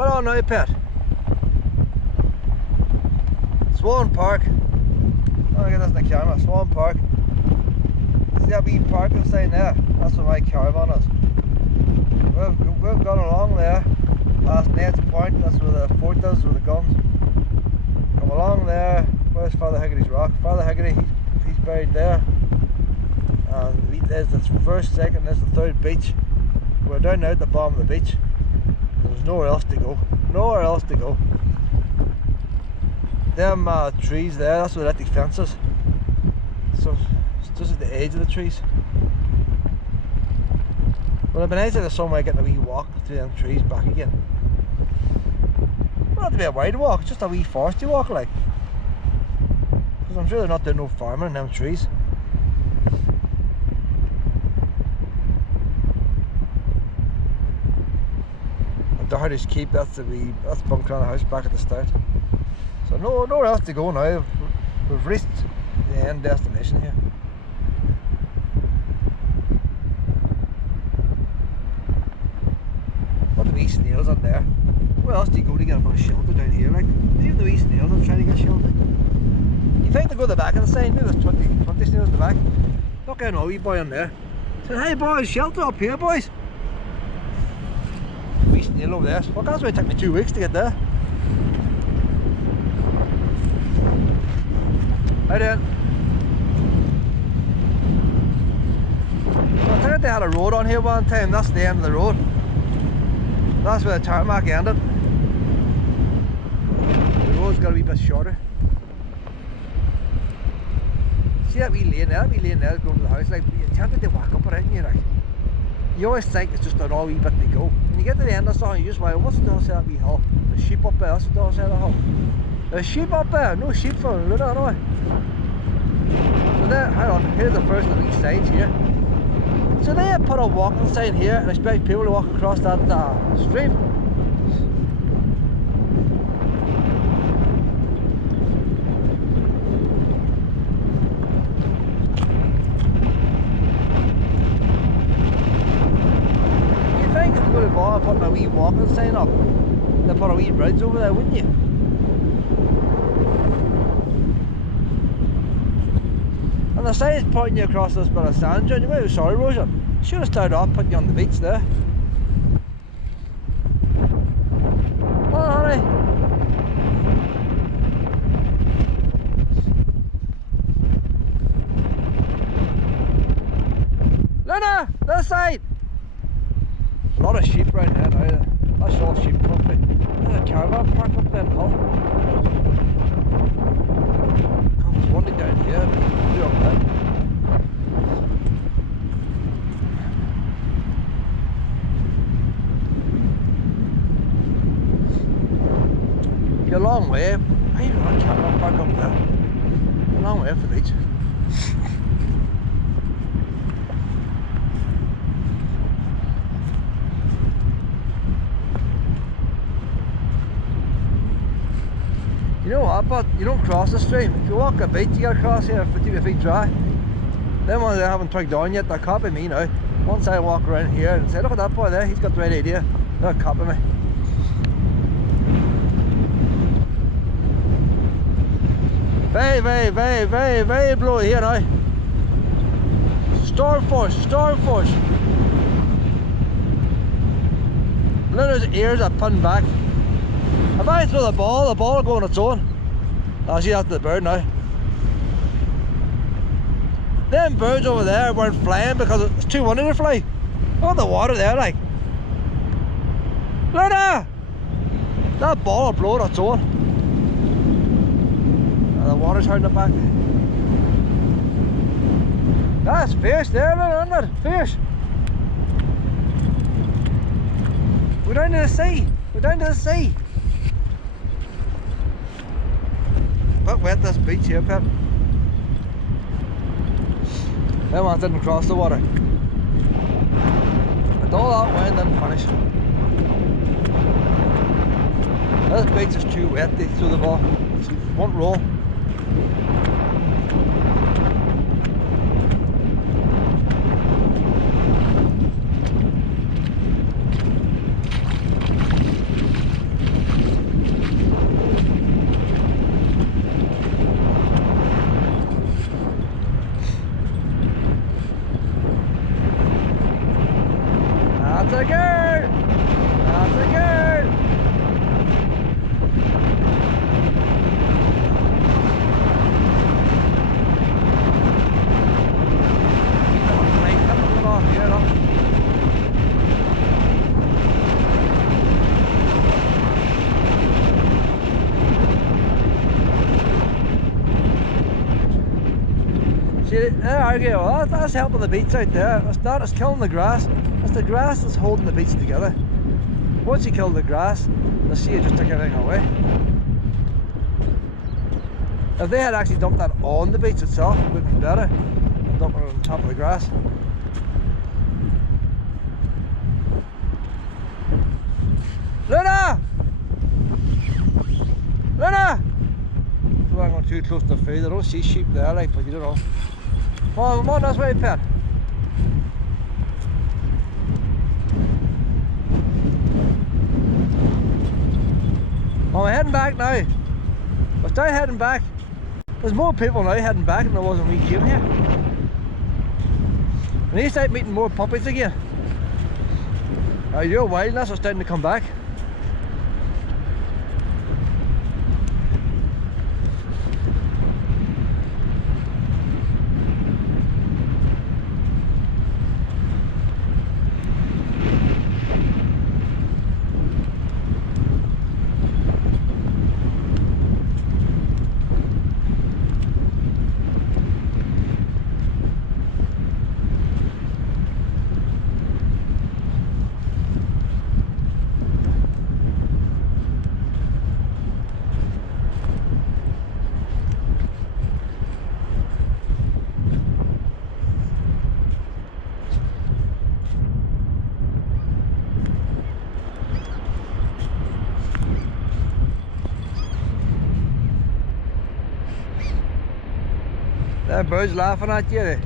Hold on now, pet. Swan Park. Oh, I get this in the camera. Swan Park. See that wee parking sign there? That's where my caravan is. We've gone along there past Ned's Point. That's where the fort is with the guns. Come along there. Where's Father Haggerty's rock? Father Haggerty, he's buried there. And there's the first, second, there's the third beach. We're down now at the bottom of the beach. There's nowhere else to go. Nowhere else to go. Them trees there, that's where the fence is. So it's just at the edge of the trees. Well, it'd be nice if there's somewhere getting a wee walk through them trees back again. Not to be a wide walk, just a wee foresty walk like. Because I'm sure they're not doing no farming in them trees. Doherty's Keep, that's Buncrana House back at the start. So nowhere else to go now. We've reached the end destination here. What the wee snails up there? Where else do you go to get a bit of shelter down here? Like, even the wee snails are trying to get shelter. You think to go to the back of the sign, maybe there's 20 snails in the back. Look at a wee boy in there. Said, hey boys, shelter up here boys. Wee snail over there. Well, that's why it took me 2 weeks to get there. How then? So I think they had a road on here one time. That's the end of the road. That's where the tarmac ended. The road's got to be a bit shorter. See that wee lane there? That wee lane there is going to the house. Like, you're tempted to whack up around you, like. You always think it's just an all wee bit to go. When you get to the end of the song, you just wonder, what's the other side of that wee hill? There's sheep up there, that's the other side of the hill. There's sheep up there, no sheep for a little anyway. So there, hang on, here's the first of these signs here. So they put a walking sign here and expect people to walk across that stream. Putting a wee walking sign up, they put a wee bridge over there, wouldn't you? And the sign's pointing you across this bit of sand dune. You might be sorry, Roger. Should have started off putting you on the beach there. Oh, honey. Luna, this side. A lot of sheep around there now. That's all sheep country. There's a caravan park up there in the hill. Oh, there's one down here. Two up there. You're a long way. Why you got a caravan park up there? A long way for the beach. You know what, but you don't cross the stream. If you walk a beach, you gotta cross here to keep your feet dry. Them ones they haven't tugged on yet, they're copying me now. Once I walk around here and say, look at that boy there, he's got the right idea. They're copying me. Very blowy here now. Storm force, storm force. Luna's ears are pinned back. If I throw the ball will go on its own. I'll see after the bird now. Them birds over there weren't flying because it's too windy to fly. Look at the water there, like. Luna! That ball will blow on its own. And the water's hurting it back. That's fish there, isn't it? Fish. We're down to the sea. We're down to the sea. Bit wet this beach here, Pet. Them ones didn't cross the water. But all that wind didn't finish. This beach is too wet to throw the ball. It's one roll. Yeah, argue, well, that's helping the beach out there. It's not, it's killing the grass. It's the grass that's holding the beach together. Once you kill the grass, the sea just took everything away. If they had actually dumped that on the beach itself, it would be better than dumping it on top of the grass. Luna! Luna! I'm not going too close to the food. I don't see sheep there, like, but you don't know. Come on, this way, pet. Well, we're heading back now. We're still heading back. There's more people now heading back than there was when we came here. We need to start meeting more puppies again. Your wildness are starting to come back. That bird's laughing at you.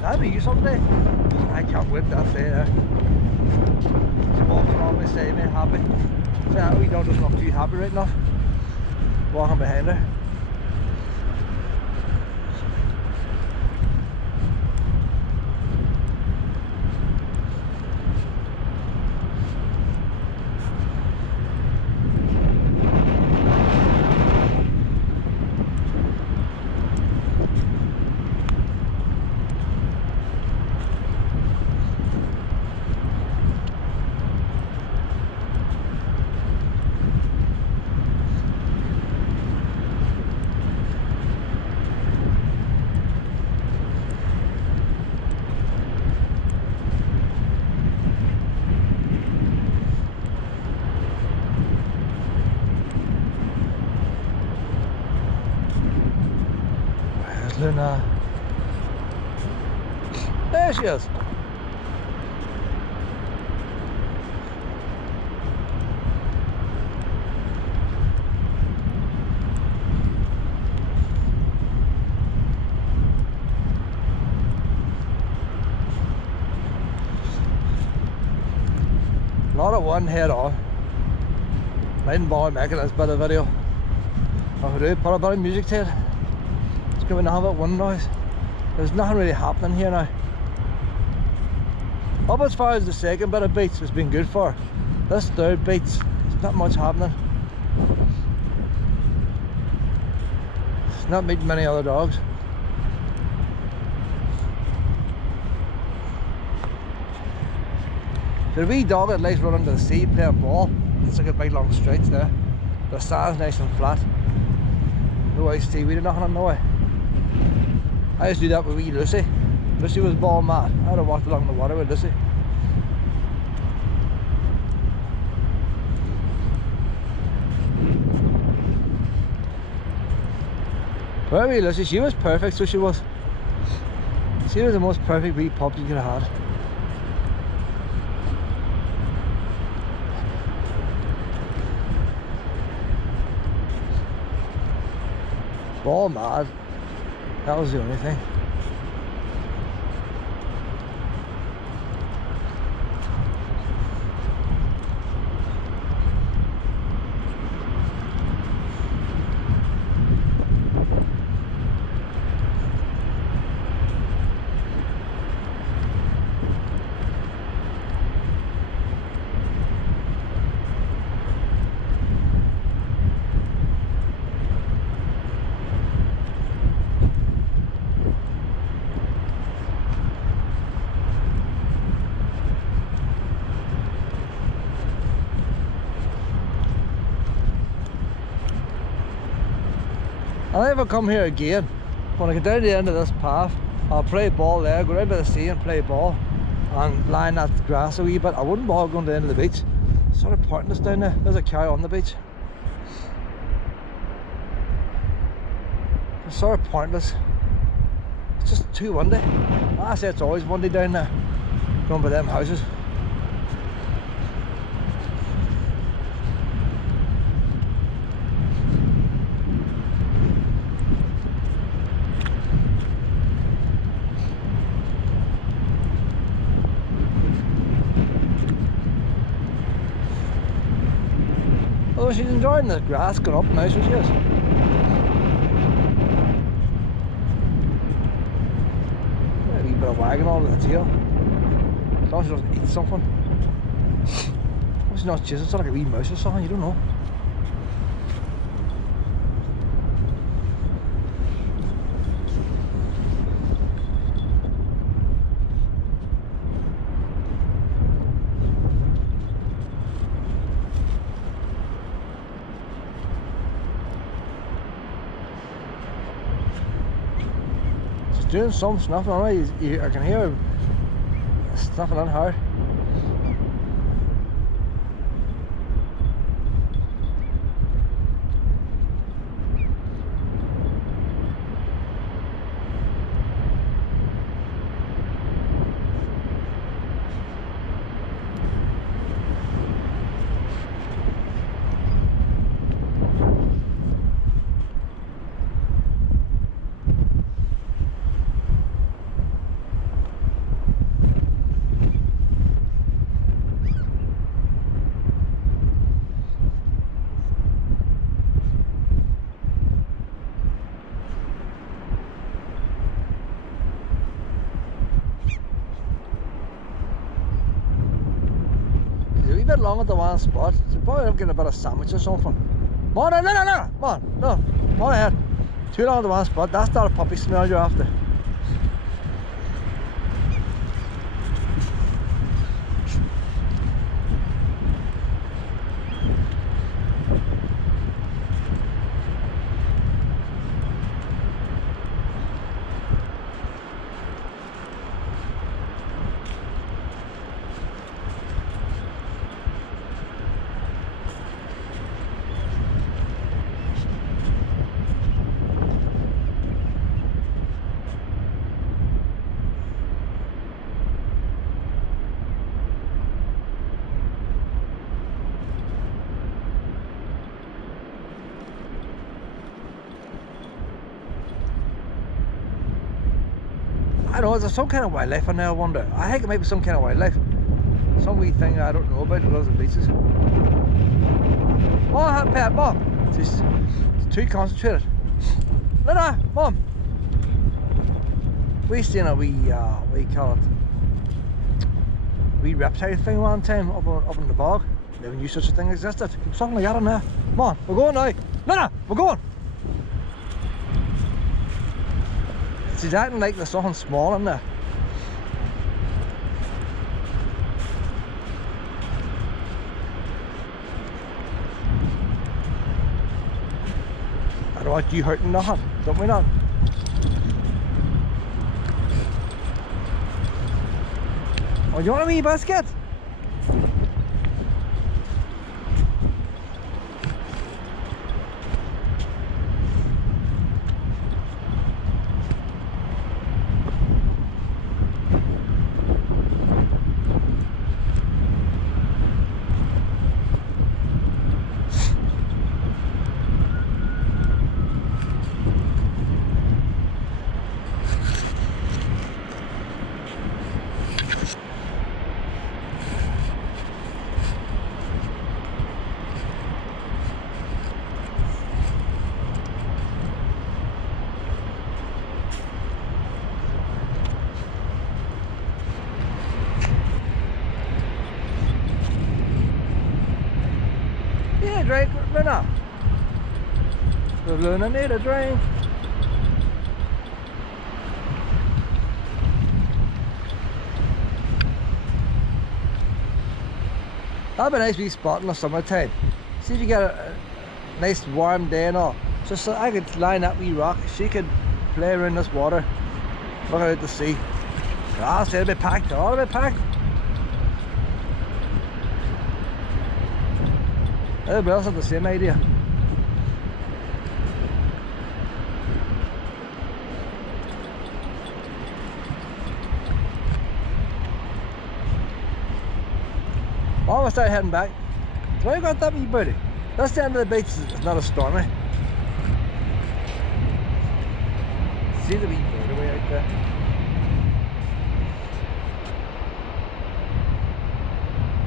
That'll be you someday. I can't whip that there. She's walking on beside me, happy. So that wee dog doesn't look too happy right enough. Walking behind her. Luna. There she is. Not at one head on. Mightn't bother making this bit of video. I could do put a bit of music to it. Going to have it one noise. There's nothing really happening here now. Up as far as the second bit of beach has been good for. This third beach, there's not much happening. It's not meeting many other dogs. The wee dog that likes running to the sea playing ball. It's like a big long stretch there. The sand's nice and flat. No ice seaweed or nothing on the way. I used to do that with wee Lucy. Lucy was ball mad. I'd have walked along the water with Lucy. Well, wee Lucy, she was perfect, so she was. She was the most perfect wee pup you could have had. All mad. That was the only thing. I think if I come here again, when I get down to the end of this path, I'll play ball there, go down to the sea and play ball and line that grass a wee bit. I wouldn't bother going to the end of the beach. It's sort of pointless down there. There's a cow on the beach. It's sort of pointless. It's just too windy. I say it's always windy down there, going by them houses. Oh, she's enjoying the grass going up now, so she is. A wee bit of wagging on with the tail. As long as she doesn't eat something. If she's not chasing, it's like a wee mouse or something, you don't know. Doing some snuffing on it. I can hear him snuffing in hard. A bit long at the one spot, so probably I'm getting a bit of sandwich or something. Come on, no, come on, no, come on ahead. Too long at the one spot, that's not a puppy smell you're after. I don't know, is there some kind of wildlife in there, I wonder? I think it might be some kind of wildlife. Some wee thing I don't know about that lives in beaches. Mom, pet, Mom! It's too concentrated. No, Mom! We seen a wee, what do you call it? Wee reptile thing one time up in the bog. Never knew such a thing existed. Something like that in there. Come on, we're going now. No, we're going! She's acting like there's something small in there. I don't want you hurting nothing, don't we not? Oh, you want a wee biscuit? Luna. Does Luna need a drink? That'd be a nice wee spot in the summertime. See if you get a nice warm day and all. Just so I could line that wee rock. She could play around this water. Look out to sea. Ah, see, it'll be packed. All of it packed. Everybody else have the same idea. Well, we'll start heading back. So I got that wee birdie. That's the end of the beach. It's not as stormy. See the wee bird away out there.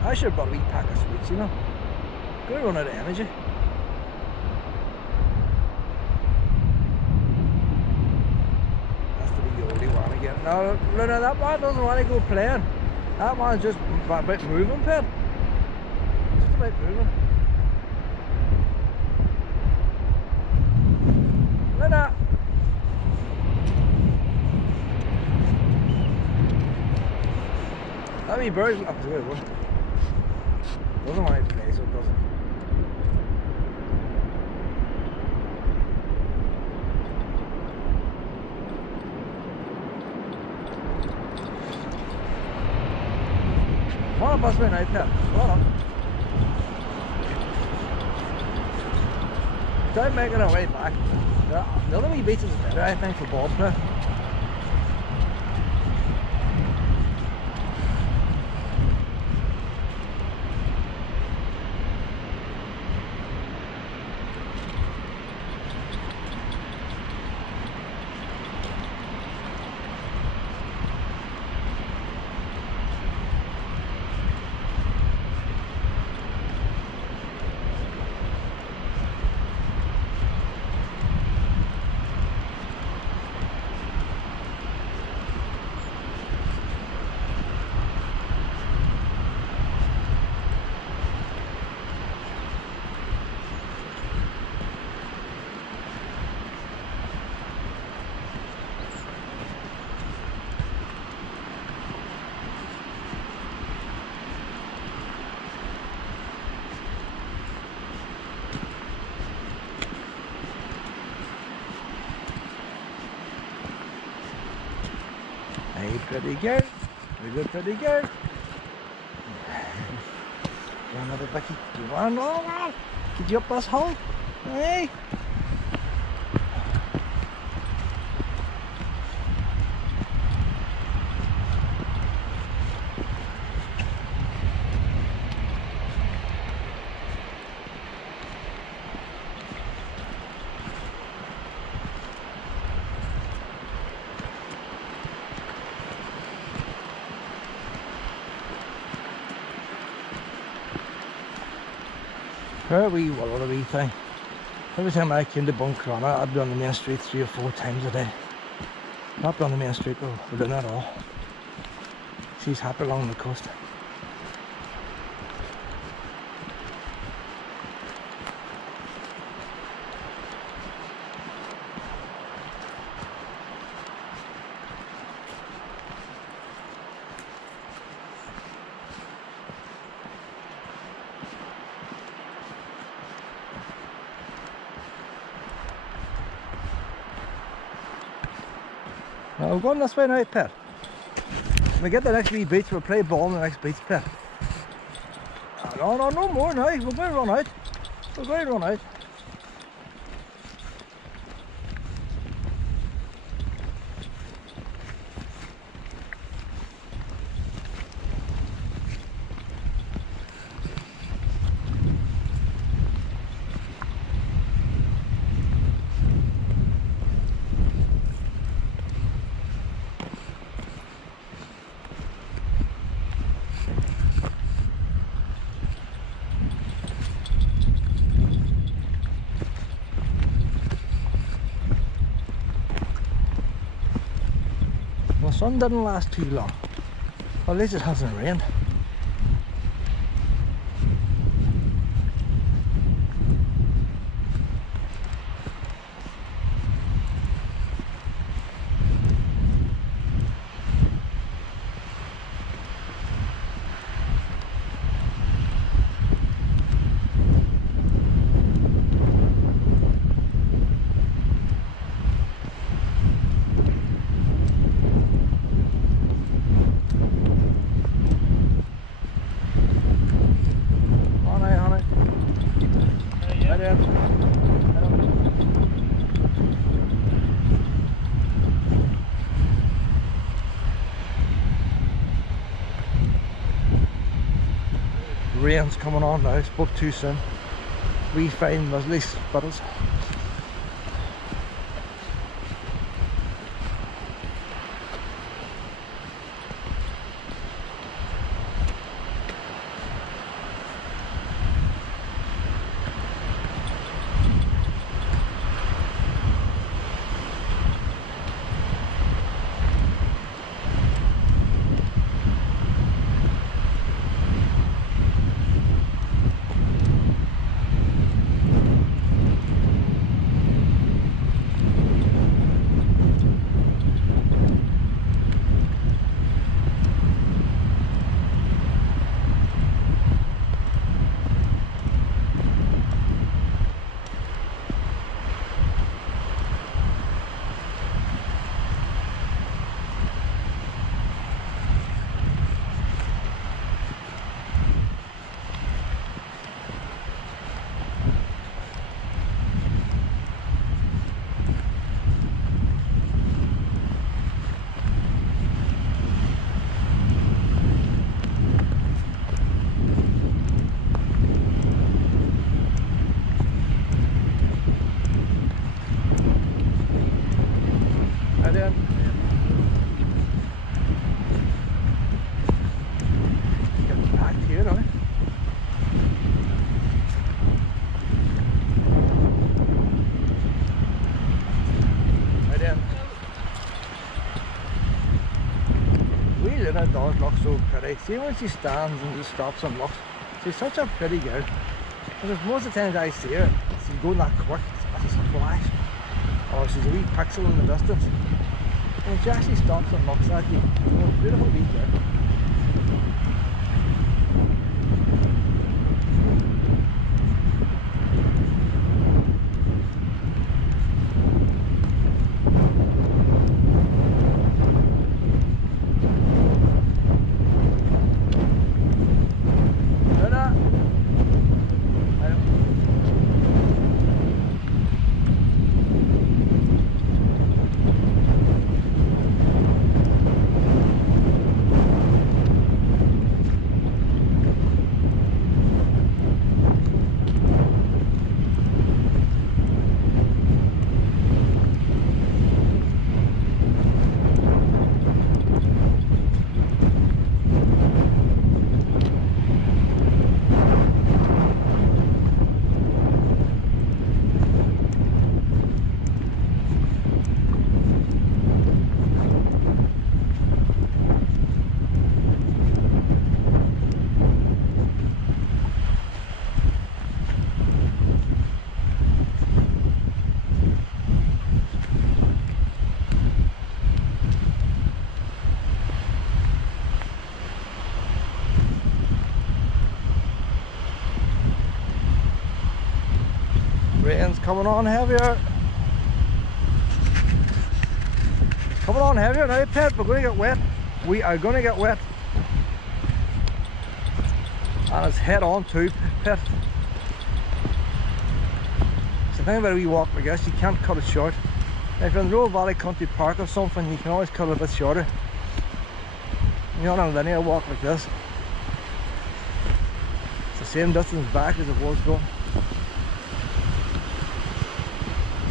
I should have brought a wee pack of sweets, you know. Gonna run out of energy. That's the wee oldie one again. No, Luna, that one doesn't want to go playing. That one's just about moving, Pet. Just about moving. Luna! That wee bird's up to it, one. Doesn't want to play, so it doesn't. Come on, bust me now, Pet. Come on. Start making our way back. The other wee beach is better, I think, for ball play. Hey, pretty girl. Very good, pretty girl. Want another Becky? Do you want another? Did you up this hole? Hey. What other wee thing. Every time I came to Buncrana, I'd be on the main street 3 or 4 times a day. Not be on the main street though, we're doing that all. She's happy along the coast. Now we're going this way now, Pet. When we get the next wee beach, we'll play ball on the next beach, Pet. No more now. We're going to run out. We're going to run out. The sun didn't last too long. Well, at least it hasn't rained. Rain's coming on now, spoke too soon. We fine muesli spittles. It does look so pretty. See when she stands and just stops and looks. She's such a pretty girl. Because most of the times I see her, she's going that quick. It's just a flash. Or she's a wee pixel in the distance. And she actually stops and looks at you. Beautiful wee girl. Rain's coming on heavier. Coming on heavier now, Pet. We're going to get wet. We are going to get wet. And it's head on too, Pet. It's the thing about a wee walk like this, you can't cut it short. If you're in the Royal Valley Country Park or something, you can always cut it a bit shorter. You're on a linear walk like this. It's the same distance back as it was going.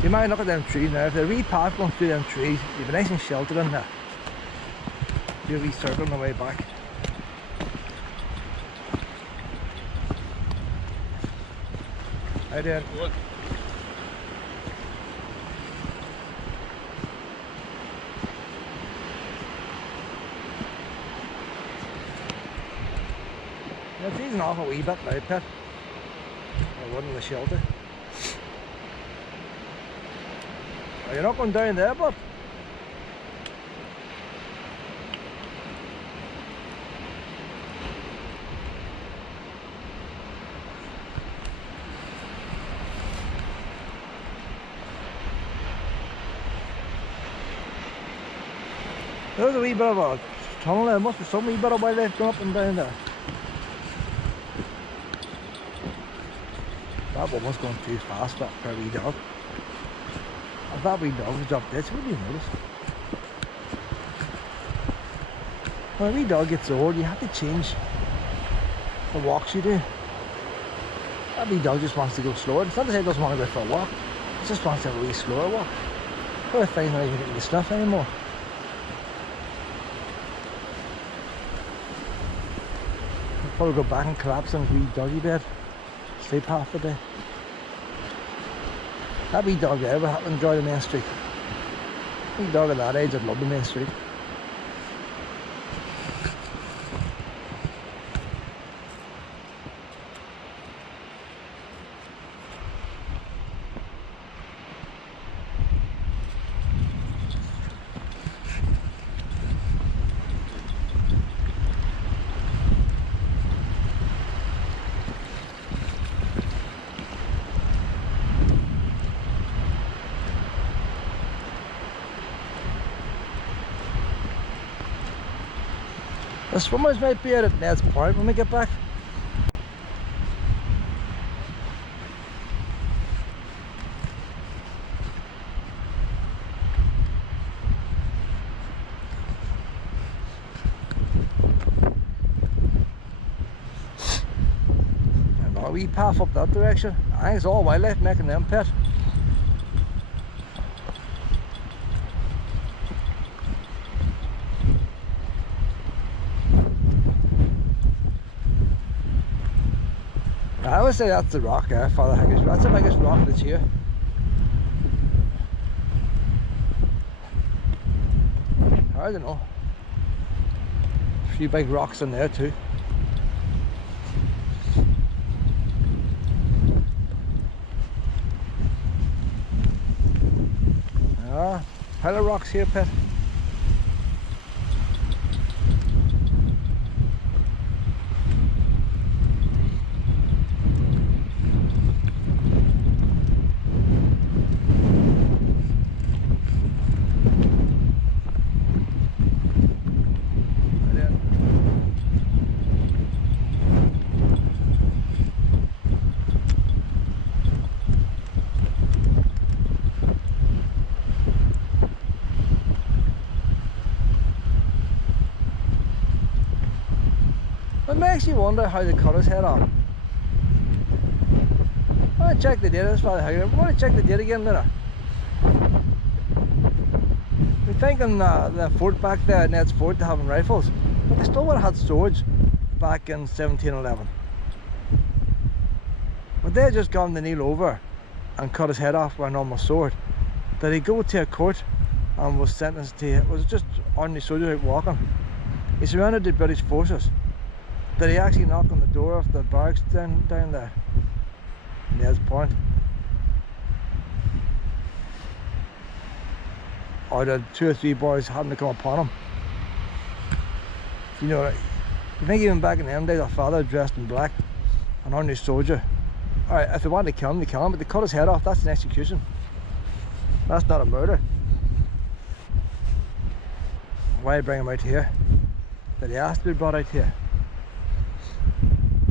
You might look at them trees now. If there's a wee path going through them trees, you'll be nice and sheltered in there. Do a wee circle on the way back. How there? What? It's easing off a wee bit now, Pet. I wouldn't in the shelter. Oh, you're not going down there, but there's a wee bit of a tunnel there. There must be some wee bit of wildlife going up and down there. That one was going too fast for a wee dog. If that wee dog was up there, wouldn't you notice? When a wee dog gets old, you have to change the walks you do. That wee dog just wants to go slower. It's not to say it doesn't want to go for a walk, it just wants to have a wee slower walk. Probably finds not even getting the snuff anymore. I'll probably go back and collapse in his wee doggy bed, sleep half the day. That wee dog there would enjoy the main street. A wee dog at that age would love the main street. The swimmers might be out at Ned's Point when we get back. And a wee path up that direction. I think it's all wildlife making them pet. I would say that's the rock there, Father Hagger's. That's the biggest rock that's here. I don't know. A few big rocks in there too. Ah, pile of rocks here, pet. It makes you wonder how they cut his head off. I want to check the date. That's why I want to check the date again later. We're thinking the fort back there at Ned's Fort, they're having rifles, but they still would have had swords back in 1711. But they just got him to kneel over and cut his head off with a normal sword. Did he go to a court and was sentenced to, it was just ordinary soldiers out walking. He surrounded the British forces. Did he actually knock on the door of the barracks down there? Ned's Point. Or the 2 or 3 boys hadn't to come upon him. You know, you think even back in them days, our father dressed in black, an ordinary soldier. Alright, if they wanted to kill him, they kill him, but they cut his head off, that's an execution. That's not a murder. Why bring him out here? Did he ask to be brought out here?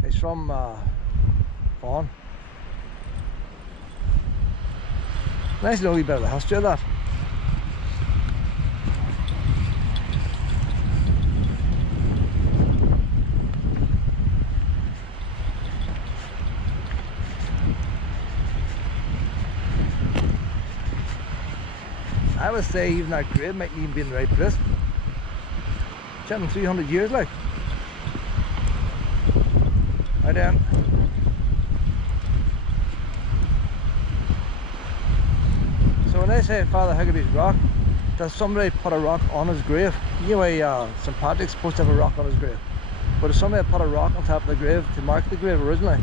He's from Vaughan. Nice to know a wee bit of the history of that. I would say even that grave might even be in the right place. Chatting 300 years like. Right then. So when they say Father Haggerty's rock, does somebody put a rock on his grave? You know, St. Patrick's supposed to have a rock on his grave. But if somebody put a rock on top of the grave to mark the grave originally,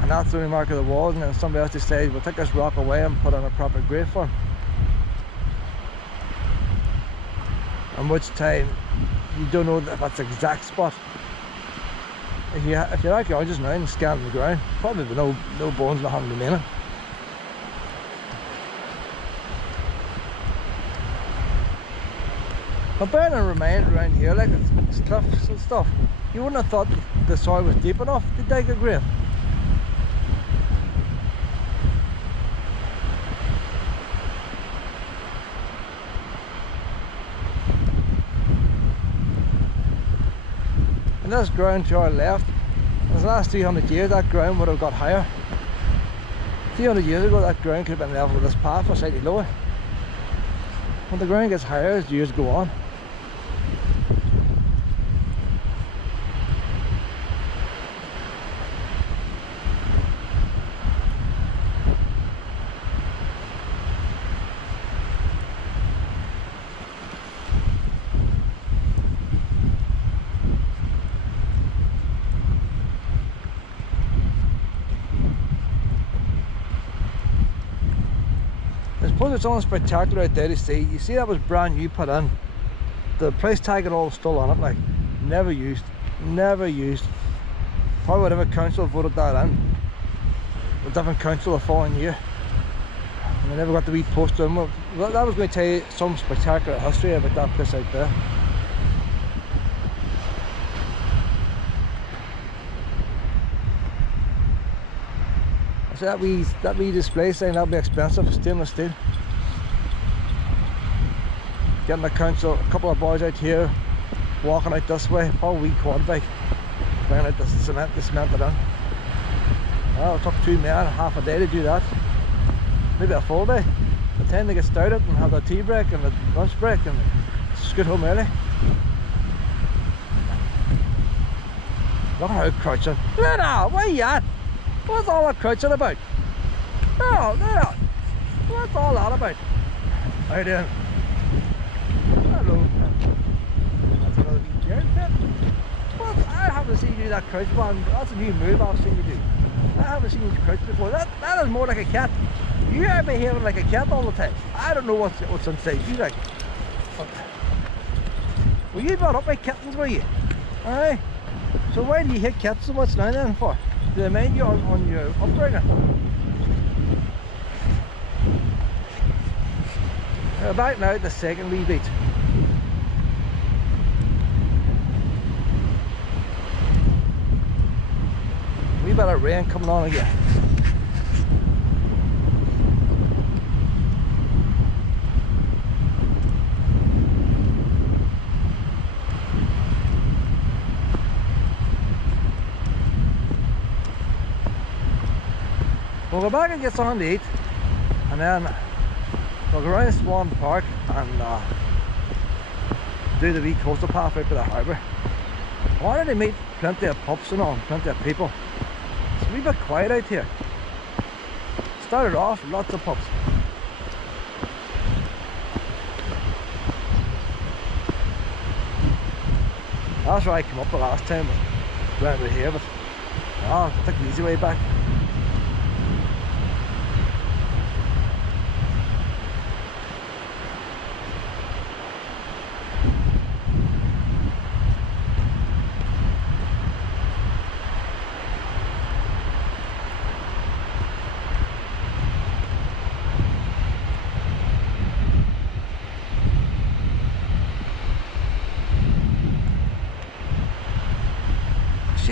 and that's the only mark of the walls, and then somebody else decides, we'll take this rock away and put on a proper grave for him. And which time you don't know if that's the exact spot. If you're archaeologists now and scanning the ground, probably no bones not having remaining. But bearing in mind around here, like it's cliffs and stuff, you wouldn't have thought the soil was deep enough to dig a grave. And this ground to our left, In the last 300 years that ground would have got higher. 300 years ago that ground could have been level with this path or slightly lower. When the ground gets higher as years go on. I suppose it's something spectacular out there to see. You see that was brand new put in. The price tag and all still on it, like never used. Probably whatever council voted that in. A different council the following year. And they never got the wee poster in. Well, that was going to tell you some spectacular history about that place out there. So that wee display sign, that'll be expensive, stainless steel. Getting the council, a couple of boys out here, walking out this way, probably a wee quad bike, bringing out the cement it in. Well, it took 2 men half a day to do that. Maybe a full day. By the time they get started and have their tea break and the lunch break and scoot home early. Look at how crouching. Lena, where are you at? What's all that crouching about? No, Lena, what's all that about? How you doing? Hello. That's another wee gear pit. What? I haven't seen you do that crouch, man. That's a new move I've seen you do. I haven't seen you crouch before. That is more like a cat. You are behaving like a cat all the time. I don't know what's inside you like. Well, you brought up by kittens, were you? Aye. So why do you hit cats so much now then for? Do they mind you on your upbringing? We're back now at the second wee beach. Wee bit of rain coming on again. We'll go back and get something to eat, and then we'll go around Swan Park and do the wee coastal path out to the harbour. I wanted to meet plenty of pups and all, plenty of people. It's a wee bit quiet out here. Started off, lots of pups. That's where I came up the last time, went over here, but I took the easy way back.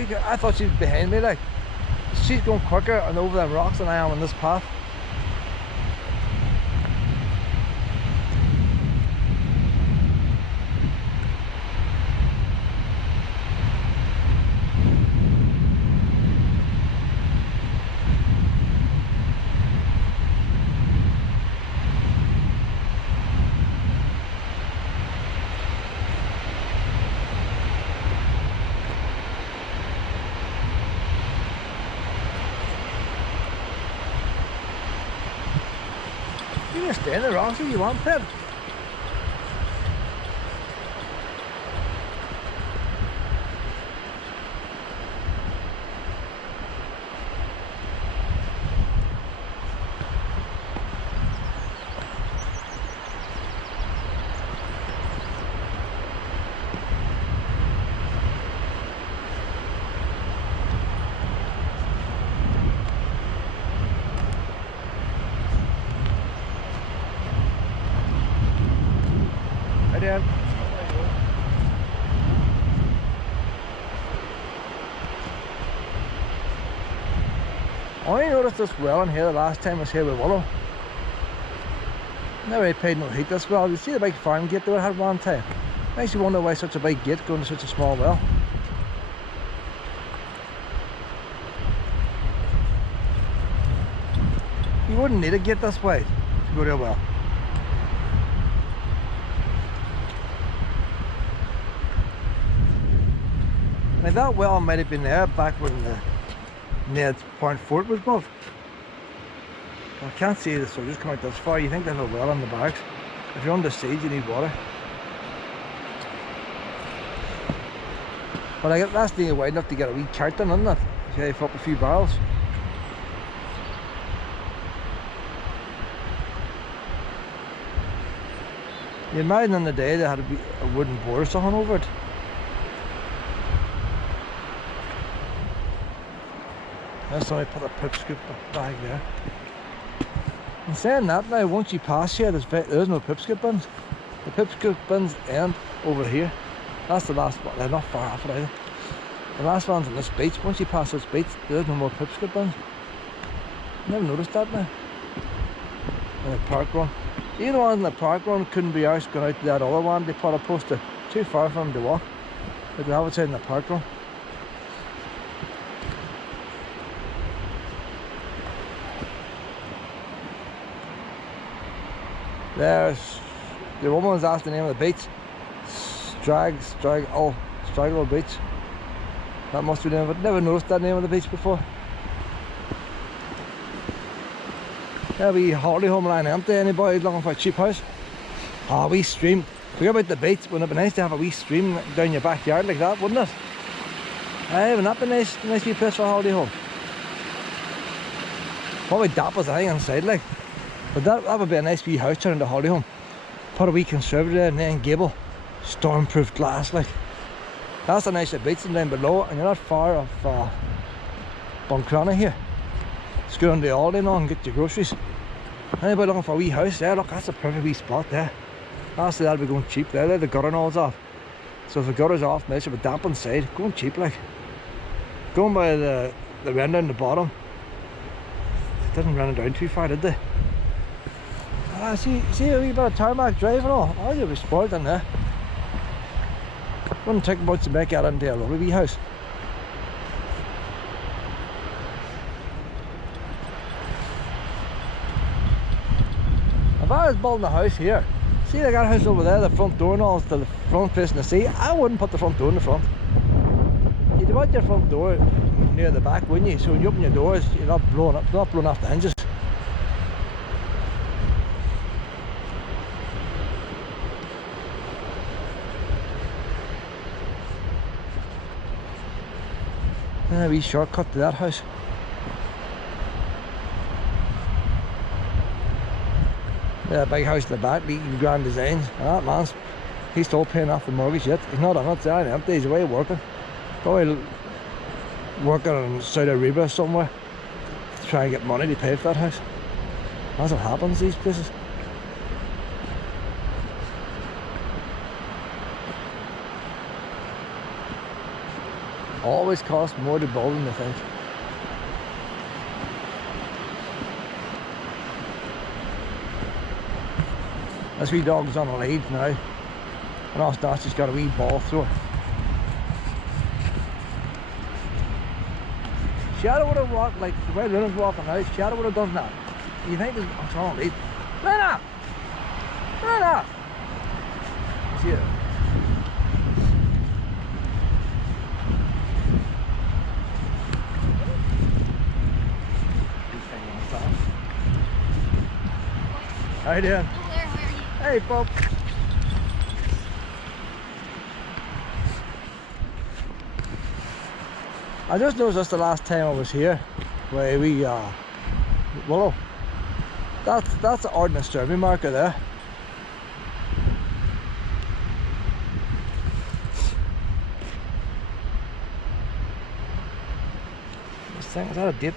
I thought she was behind me, like she's going quicker and over the rocks than I am on this path. You can stay in the rocks if you want, Pip. I only noticed this well in here the last time I was here with Willow. Never really paid no heat this well. You see the big farm gate that we had one time? Makes you wonder why such a big gate going to such a small well. You wouldn't need a gate this wide to go to a well. Now that well might have been there back when the Ned's Point Fort was built. I can't see the soldiers come out this far. You think there's a well in the barracks. If you're under siege, you need water. But I guess that's nearly wide enough to get a wee cart in, isn't it? So you fill up a few barrels. You imagine in the day they had a wooden board or something over it. There's somebody put a poop scoop bag there. And saying that now, once you pass here, there is no poop scoop bins. The poop scoop bins end over here. That's the last one. They're not far off it either. The last one's on this beach. Once you pass this beach, there is no more poop scoop bins. Never noticed that now. And the park run. See, the ones in the park run couldn't be arsed going out to that other one. They put a poster too far for them to walk. But they have it in the park run. There's the woman's asked the name of the beach. Straggle Beach. That must be the name of it. Never noticed that name of the beach before. There'll be holiday home lying empty. Anybody looking for a cheap house? Ah, a wee stream. Forget about the beach. Wouldn't it be nice to have a wee stream down your backyard like that, wouldn't it? Aye, wouldn't that be nice wee place for a holiday home? Probably damp as anything inside, like. But that would be a nice wee house turning into a holiday home. Put a wee conservatory and then gable. Stormproof glass, like. That's a nice beach down below, and you're not far off Buncrana here. Just go on the Aldi now and get your groceries. Anybody looking for a wee house? Yeah, look, that's a perfect wee spot there. Honestly, that'll be going cheap there. There the gutter and all's off. So if the gutter's off, nice, it'll be damp inside. Going cheap, like. Going by the run down the bottom. They didn't run it down too far, did they? Ah, see a wee bit of tarmac drive and all. Oh, you'll be spoiled in there. Wouldn't take much to make that into a lovely wee house. If I was building a house here, see they got a house over there, the front door and all, to the front facing the sea, I wouldn't put the front door in the front. You'd want your front door near the back, wouldn't you? So when you open your doors, you're not blowing off the hinges. And a wee shortcut to that house. Yeah, big house in the back, neat and grand designs. That man's, he's still paying off the mortgage yet. He's not on it, it's empty, he's away working. Probably working in Saudi Arabia somewhere to try and get money to pay for that house. That's what happens these places. Always costs more to build than they think. This wee dog's on a lead now, and Austell's got a wee ball through it. Shadow would have walked like the way Luna's walking now. Shadow would have done that. You think it's on a lead? Luna! Luna! See it? How you doing? Hey, Bob. I just noticed this the last time I was here, where we Willow. That's the ordnance survey marker there. This thing, is that a date?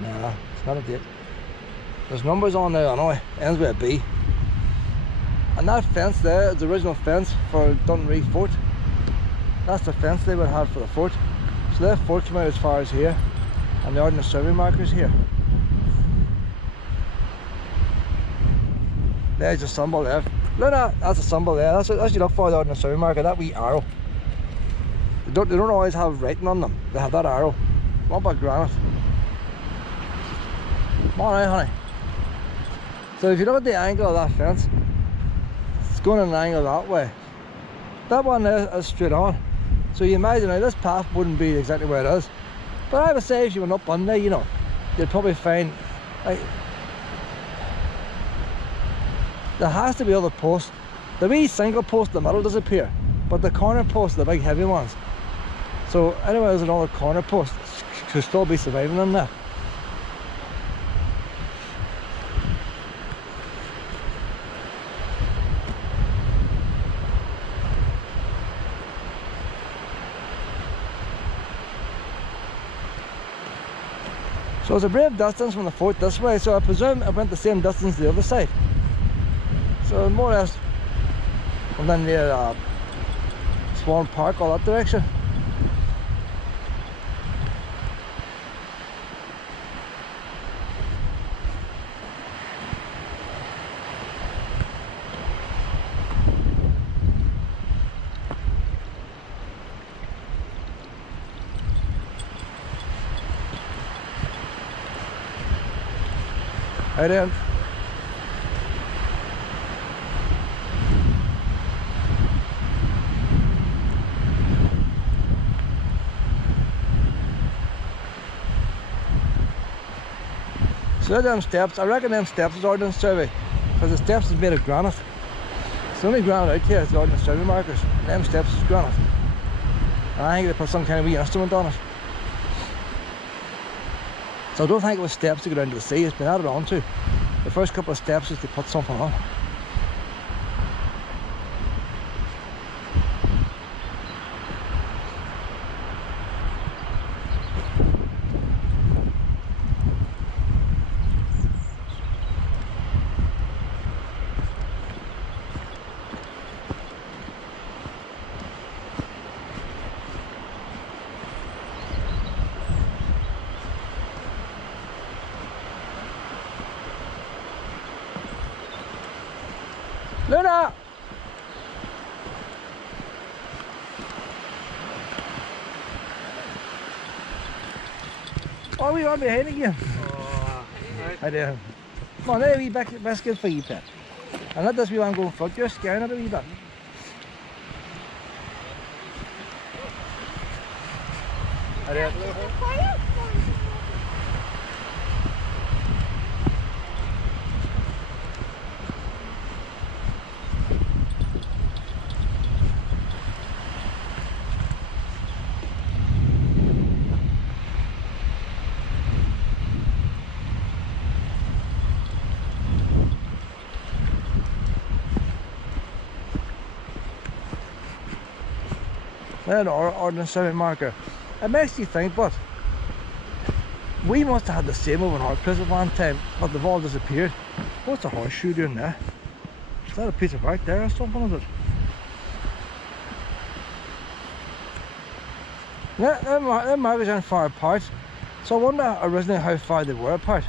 Nah, it's not a date. There's numbers on there anyway, ends with a B. And that fence there is the original fence for Dunree Fort. That's the fence they would have for the fort. So their fort came out as far as here, and the ordnance survey markers here. There's a symbol there. Luna, that's a symbol there. That's what you look for, the ordnance survey marker, that wee arrow. They don't always have writing on them. They have that arrow. What about granite? Come on out, honey. So if you look at the angle of that fence, it's going at an angle that way. That one there is straight on. So you imagine now this path wouldn't be exactly where it is. But I would say if you went up on there, you know, you'd probably find, like, there has to be other posts. The wee single post in the middle disappear, but the corner posts, the big heavy ones. So anyway, there's another corner post, could still be surviving in there. So it's a brave distance from the fort this way, so I presume it went the same distance the other side. So more or less, and then near Swan Park, all that direction. Right in. So them steps, I reckon them steps is Ordnance Survey, because the steps is made of granite. It's the only granite out here is the Ordnance Survey markers. Them steps is granite. And I think they put some kind of wee instrument on it. So I don't think it was steps to go down to the sea, it's been added on to. The first couple of steps is to put something on. Luna! Oh, we are behind again. Oh, right. I do. Come on, there, wee biscuit for you, pet. And let this wee one go in front, you're scaring it a wee bit. I do. An Ordnance Survey marker. It makes you think, but we must have had the same over in our place at one time, but they've all disappeared. What's a horseshoe doing there? Is that a piece of art there or something, is it? Them markers aren't far apart, so I wonder originally how far they were apart.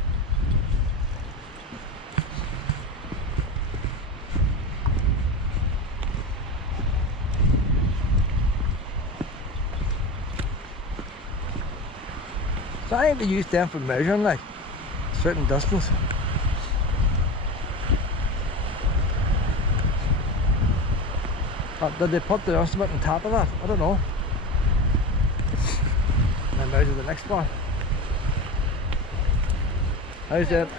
So I think they use them for measuring, like, a certain distance. Did they put the instrument on top of that? I don't know. And then measure the next one. How's that?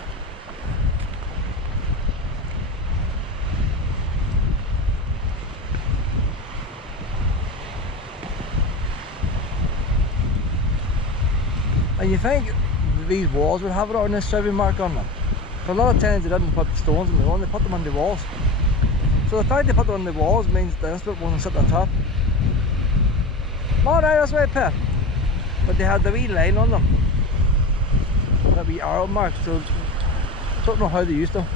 And you think these walls would have an Ordnance Survey mark on them? But a lot of times they didn't put stones in the wall, they put them on the walls. So the fact they put them on the walls means the instrument wasn't sitting on top. Oh, no, that's way, Pet. But they had the wee line on them. That wee arrow mark, so I don't know how they used them.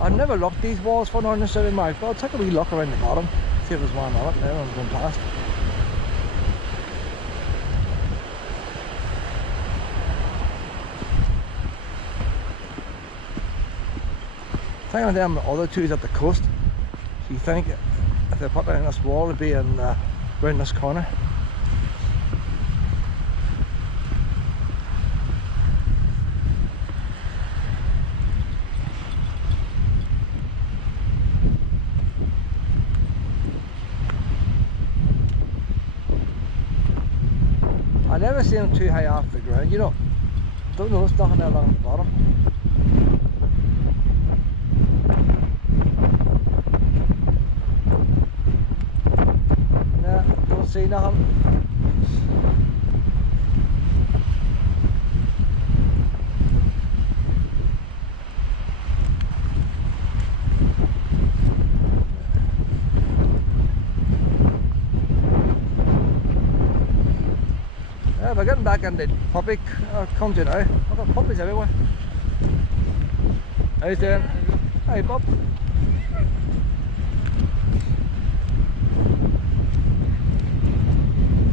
I've never looked these walls for an Ordnance Survey mark, but I'll take a wee look around the bottom, see if there's one on it now when I'm going past. I think of them other two is at the coast, so you think if they put down this wall it'd be in around this corner. I never see them too high off the ground, you know. Don't notice nothing there along the bottom. Nah, don't see nothing. We're getting back in the public country now. I've got puppies everywhere. How you doing? Hey Bob.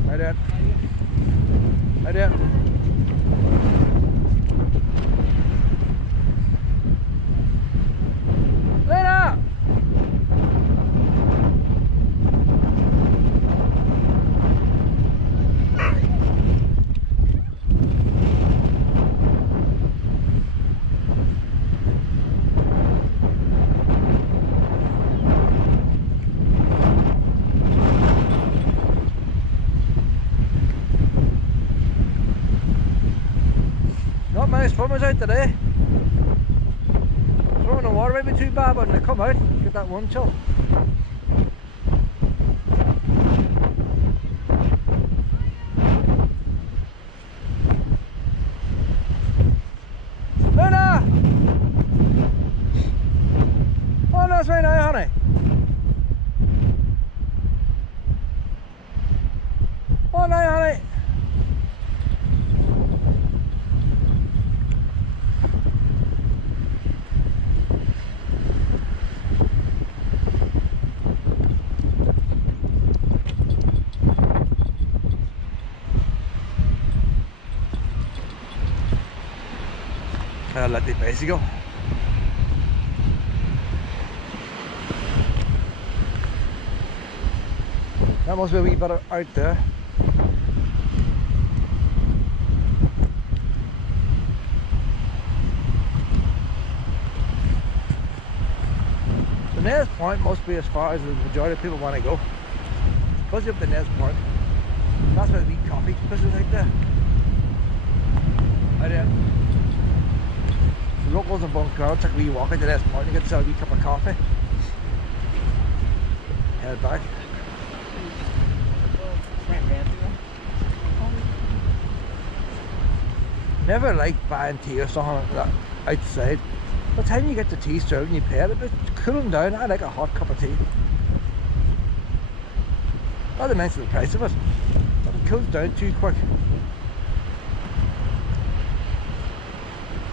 How you doing? How you doing? Lena! Not many swimmers out today. Throwing the water might be too bad, but when they come out, get that one chill. Luna! Oh, no, it's right now, honey. Oh, no, honey. I'll let the basie go. That must be a wee bit out there. The Nez Point must be as far as the majority of people want to go. Especially up the Nez Point. That's where the wee coffee places out there. Out there. The locals in Buncrana took a wee walk into Nez Point and get themselves a wee cup of coffee. Head back. Never liked buying tea or something like that outside. By the time you get the tea served and you pay it, it's cooling down. I like a hot cup of tea. Not to mention the price of it, but it cools down too quick.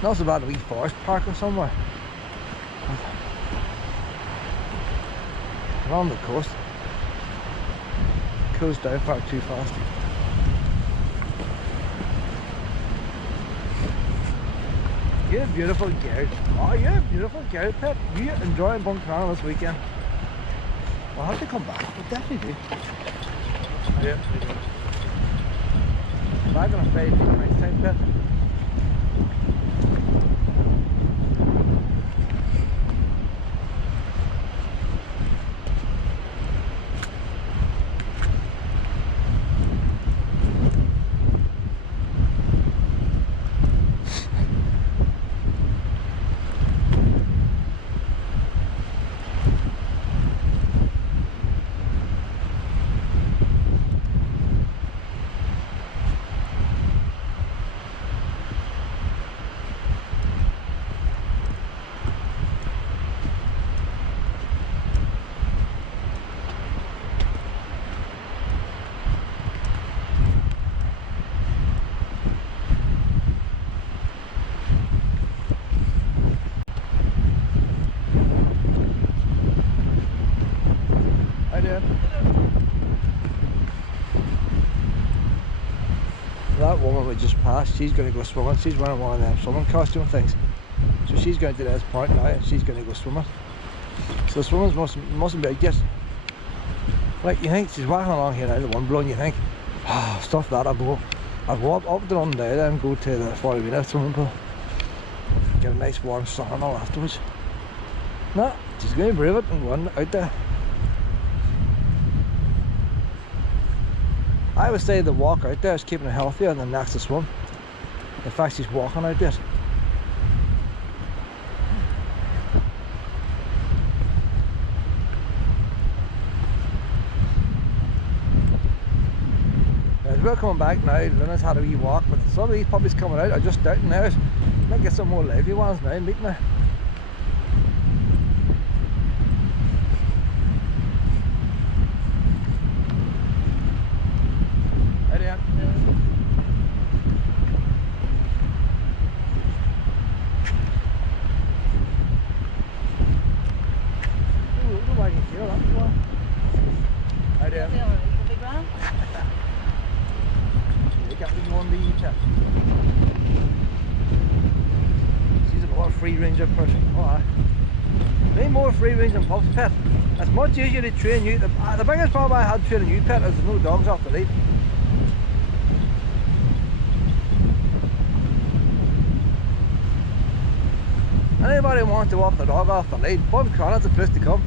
Not so bad a wee forest park or somewhere. Along the coast. It cools down far too fast. You're a beautiful girl. Oh, you're a beautiful girl, Pip. You enjoying Buncrana this weekend? We'll have to come back. We'll definitely do. Yeah. Back on a Friday night time, Pip. That woman we just passed, she's going to go swimming. She's wearing one of them swimming costume things. So she's going to Nez Point now and she's going to go swimming. So the swimmers mustn't be out yet. Like, you think she's walking along here now, the wind blowing, you think, stuff that, I'll go up the run there and go to the 40-metre swimming pool. Get a nice warm sauna afterwards. No, she's going to brave it and run out there. I would say the walk out there is keeping it healthier than the next to swim. In fact, she's walking out there. We're coming back now. Luna's had a wee walk, but some of these puppies coming out are just out in there. Might get some more lively ones now meeting her. Hi there. Ooh, look like you feel that one. Hi there. She's a more free range person. Oh, aye. Way more free range than pups, pet. It's much easier to train you. The biggest problem I had training you, pet, is there's no dogs off the lead. Anybody who wants to walk the dog off the lead, Buncrana's the place to come.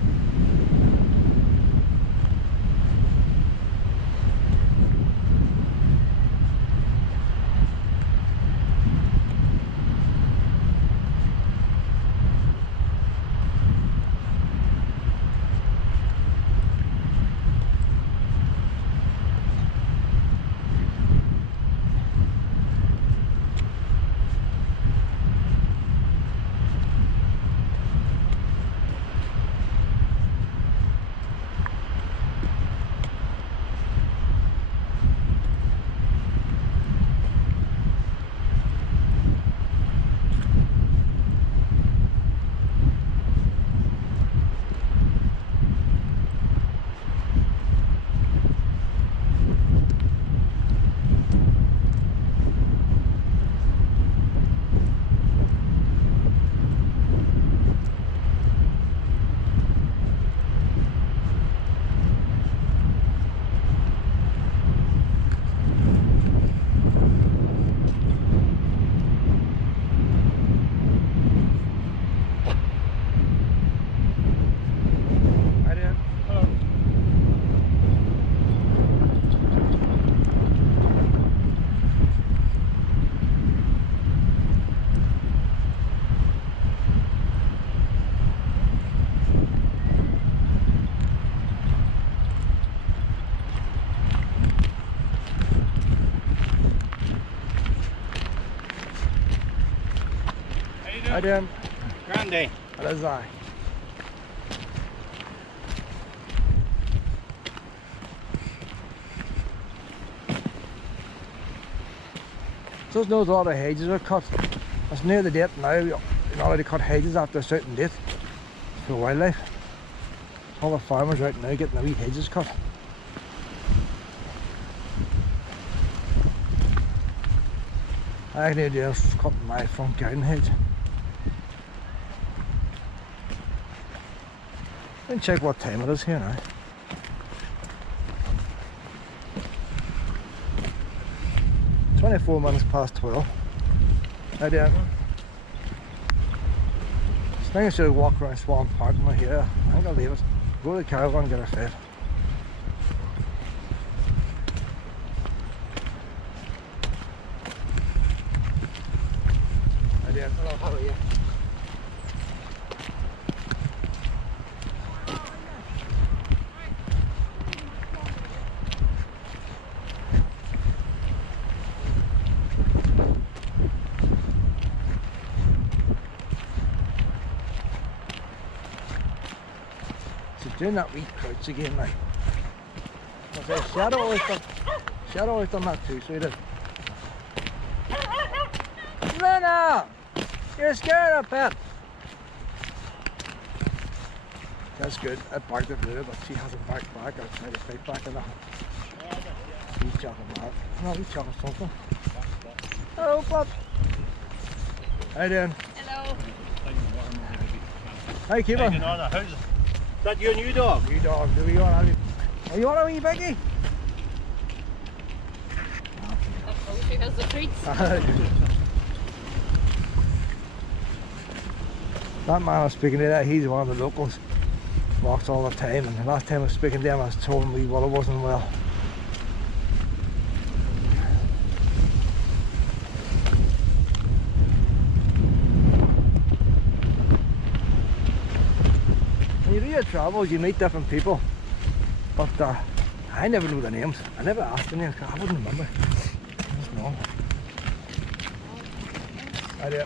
Hi Dan. Grande. That is I. Just knows all the hedges are cut. It's near the date now. You're not allowed to cut hedges after a certain date for wildlife. All the farmers right now getting the wee hedges cut. I need to just cut my front garden hedge. Let me check what time it is here now. 24 minutes past 12. Right there. I think I should walk around Swan Park from here. I think I'll leave it. Go to the caravan and get her fed. Right there. Hello, how are you? Doing that wee crouch again now. Shadow always done that too, so he did. Luna! You're scared of pet! That's good. I barked at Luna, but she hasn't barked back. I'll try to fight back in that. He's chopping that. No, he's chopping something. Hello, pup. How you doing? Hello. Hi, keeper. Is that your new dog? New dog. Do you want a you want a wee Becky? She has the treats. That man I was speaking to, he's one of the locals. Walks all the time, and the last time I was speaking to him I was told him he wasn't well. you travel, you meet different people, but I never knew the names. I never asked the names, 'cause I wouldn't remember. I just know. I do.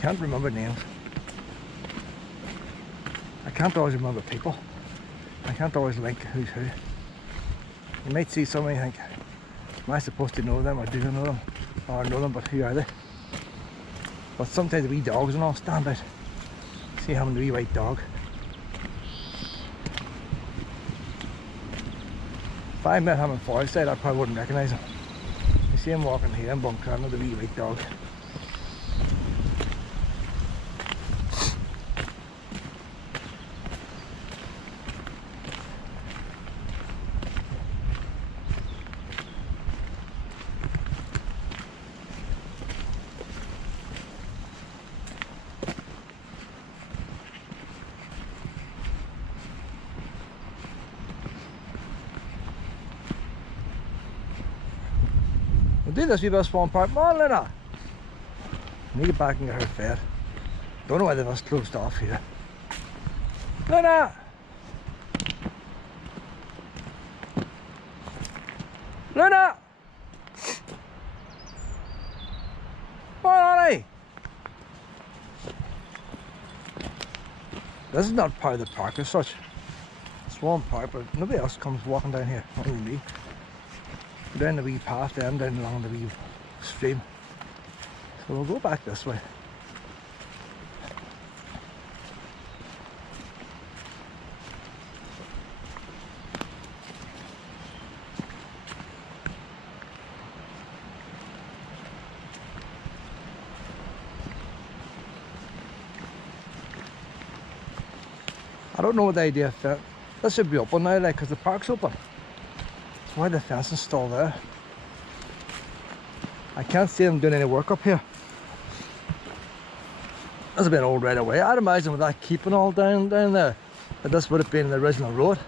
Can't remember names. I can't always remember people. I can't always link who's who. You might see somebody and think, am I supposed to know them, or do I know them? Or know them, but who are they? But sometimes the wee dogs and all stand out. See having the wee white dog. If I met him in Forest, I probably wouldn't recognise him. You see him walking here in Buncrana, the wee white dog. We'll do this wee bit of Swan Park. Come on, Lena! I need to get back and get her fed. Don't know why they've us closed off here. Lena! Lena! Come on, honey! This is not part of the park as such. Swan Park, but nobody else comes walking down here, only me. Go down the wee path then, down along the wee stream. So we'll go back this way. I don't know what the idea of this should be open now, like, because the park's open. That's why the fence is still there. I can't see them doing any work up here. That's a bit old right away. I'd imagine with that keeping all down there, that this would have been the original road.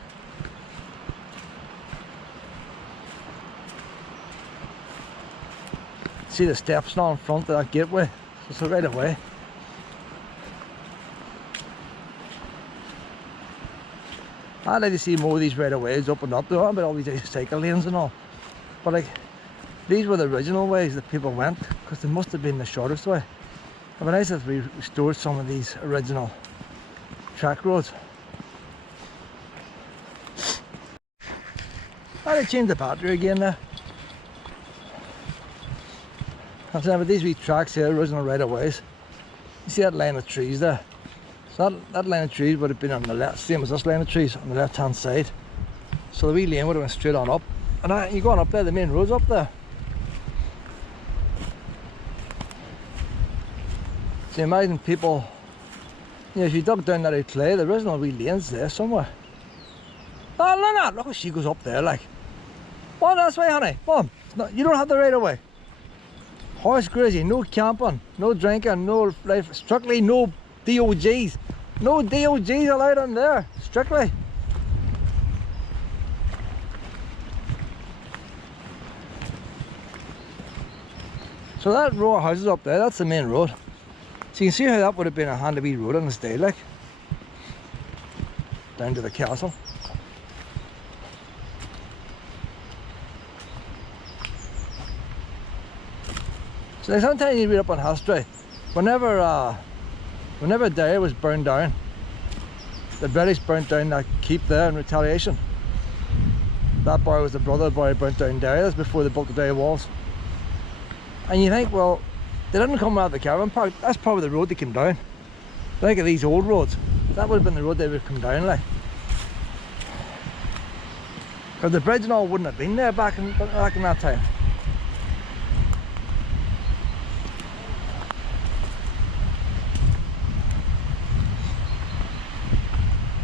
See the steps now in front of that gateway, so it's right away. I'd like to see more of these right of ways opened up. There are about all these cycle lanes and all, but like, these were the original ways that people went, because they must have been the shortest way. It'd be nice if we restored some of these original track roads. They changed the battery again there. I'm saying, but these wee tracks here, original right of ways. You see that line of trees there? So that line of trees would have been on the left, same as this line of trees on the left hand side. So the wee lane would have went straight on up. And you go on up there, the main road's up there. So imagine people, you know, if you dug down that out clay, the original wee lane's there somewhere. Oh, Lena, look how she goes up there, like. Come on, this way, honey. Come on. You don't have the right of way. Horse grazing, no camping, no drinking, no life, strictly no DOGs. No DOGs allowed in there, strictly. So that row of houses up there, that's the main road. So you can see how that would have been a handy wee road on this day, like. Down to the castle. So sometimes you read up on history, whenever Derry was burned down, the British burnt down that keep there in retaliation. That boy was the brother boy who burnt down Derry. That's before they built the Derry walls. And you think, well, they didn't come out of the caravan park. That's probably the road they came down. Think of these old roads. That would have been the road they would come down like. Because the bridge and all wouldn't have been there back in that time.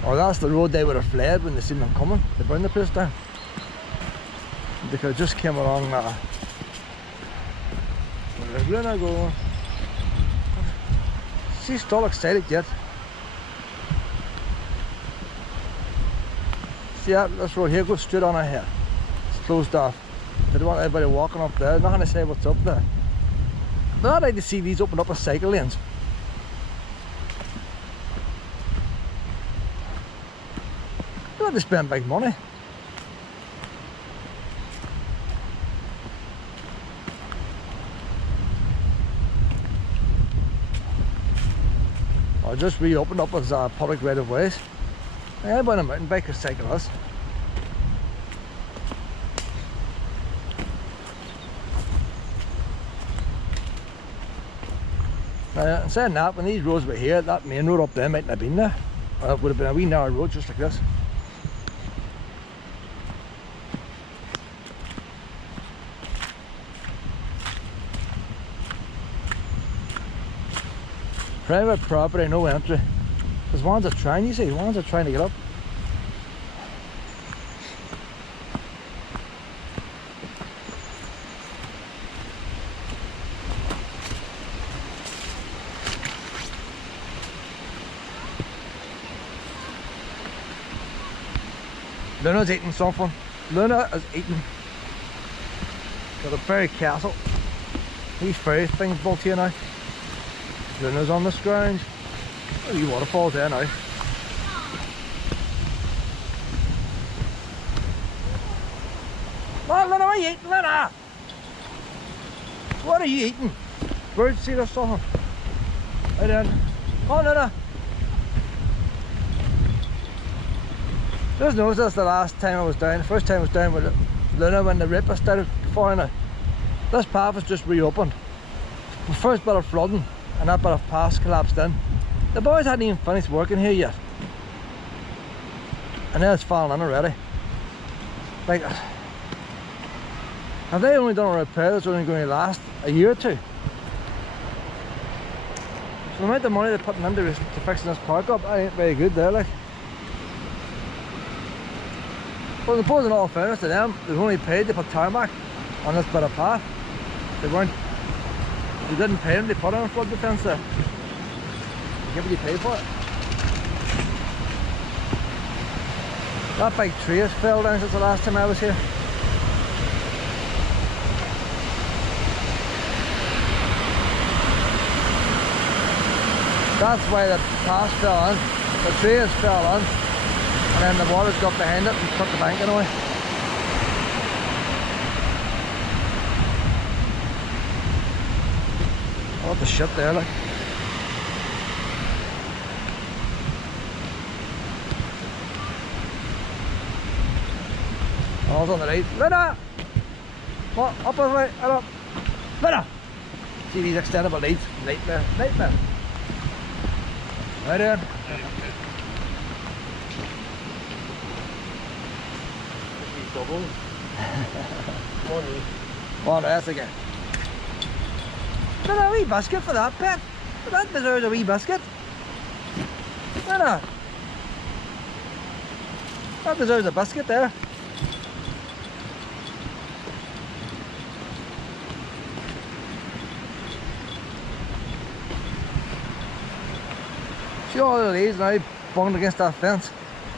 Or that's the road they would have fled when they seen them coming. They burned the place down. They could have just came along. Where's Lena going? She's still excited yet. See that? This road here goes straight on ahead. It's closed off. They don't want everybody walking up there. Nothing to say what's up there. But I'd like to see these open up as cycle lanes. They don't have to spend big money. Or just reopened up as public right of ways. Anybody on a mountain bike or cyclist. Now, in saying that, when these roads were here, that main road up there mightn't have been there. It would have been a wee narrow road just like this. Private property, no entry. There's ones that are trying, you see, ones that are trying to get up. Luna's eating something. Luna is eating. Got a fairy castle. These fairy things built here now. Luna's on the scrounge. Oh, you waterfalls there now. Oh, Luna, what are you eating, Luna? What are you eating? Bird seed or something? Right then. Oh, Luna. Just noticed this the last time I was down. The first time I was down with Luna when the ripper started falling out. This path was just reopened. The first bit of flooding and that bit of path collapsed in. The boys hadn't even finished working here yet. And then it's falling in already. Like, have they only done a repair that's only going to last a year or two? So the amount of money they're putting into fixing this park up, I ain't very good there, like. Well, I suppose in all fairness to them, they've only paid to put tarmac on this bit of path. They didn't pay them to put on a flood defence there. Give what you pay for it. That big tree has fell down since the last time I was here. That's why the path fell in. The tree has fell in. And then the water's got behind it and took the banking away. What the shit there, like. All's on the right. Luna! What? Up and right, and up. Luna! See these extendable leads? Nightmare, nightmare. Right there. One that's again. No, a wee biscuit for that pet. That deserves a wee biscuit. No. That deserves a biscuit there. See all the leaves now bunged against that fence.